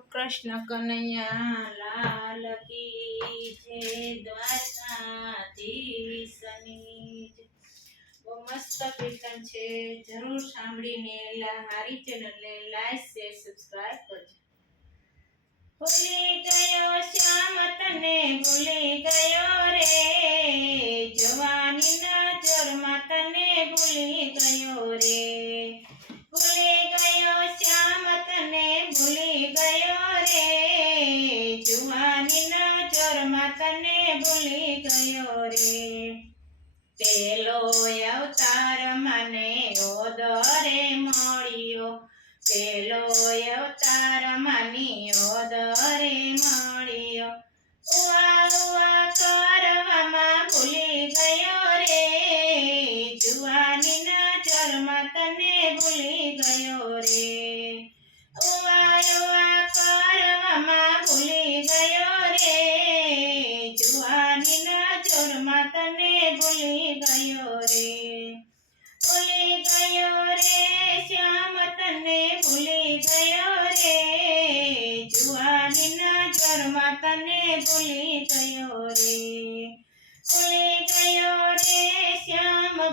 કૃષ્ણ કનૈયા મસ્ત કીર્તન છે. જરૂર સાંભળીને મારી ચેનલને લાઈક શેર સબસ્ક્રાઇબ કરજો. ભૂલી ગયો શ્યામ, તને ભૂલી ગયો ગયો રે પેલો અવતાર મને ઓદરે મળ્યો. પેલો અવતાર મને ઓદરે મળ્યો. ઉવા ઉવા ભૂલી ગયો રે. જુવાનીના જરમાં તને ભૂલી ગયો રે. ઉવા ઉવા કરવામાં ભૂલી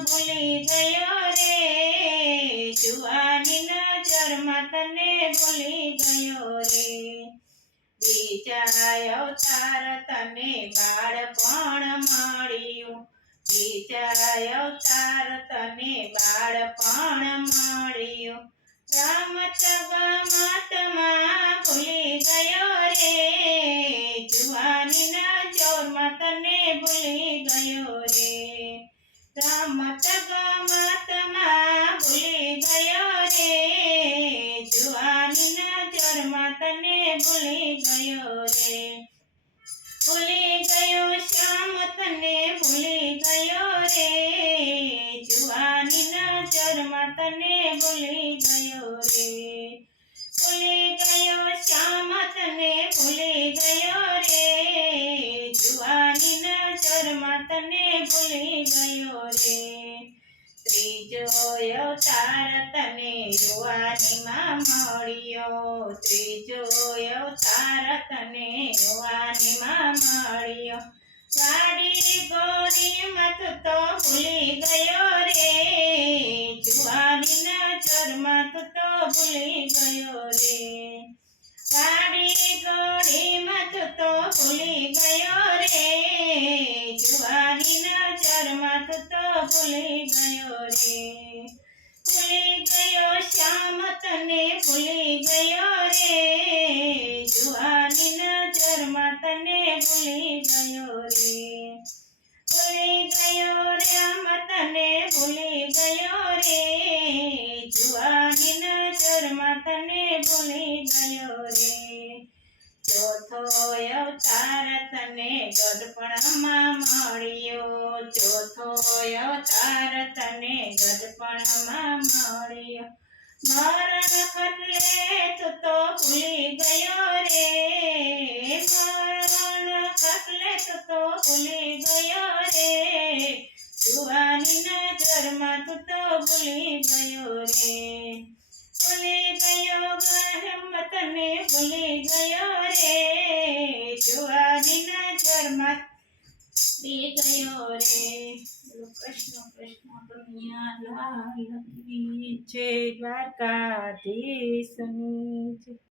ભૂલી ગયો રે, જુવાની જરમાં તને ભૂલી ગયો રે. બીજા અવતાર તને બાળપણ મળ્યું. બીજા અવતાર તને બાળપણ મળ્યું. માતમાં ભૂલી ગયો રામચગમાં ભૂલી ગયો રે, જુવાનીના જોરમાં તને ભૂલી ગયો રે. ભૂલી ગયો શ્યામ તને ભૂલી ગયો રે, જુવાનીના જરમાં તને ભૂલી ગયો ગયો રે. ત્રીજો અવતાર તને યુવાનીમાં મળ્યો. ત્રીજો અવતાર તને યુવાનીમાં મળ્યો. વાડી ગોરી મત તો ભૂલી ગયો રે. જુવાનીના ચરમાં તું તો ભૂલી ગયો રે. વાડી ગોરી મત તો ભૂલી ગયો તું ભૂલી ગયો રે ભૂલી ગયો શ્યામ તને ભૂલી ગયો રે. ચોથો અવતાર તને ગડપણમાં મળ્યો. ચોથો અવતાર તને ગડપણમાં મળ્યો. મરણ ખટલે તું ભૂલી ગયો રે. મરણ ખટલે તું ભૂલી ગયો રે. જુવાનીના જરમાં તું ભૂલી ગયો રે. ભૂલી ગયો તને ભૂલી ગયો રે જોવાની નજરમાં બી ગયો રે કૃષ્ણ કૃષ્ણ કનૈયા લાલ છે દ્વારકાધીશની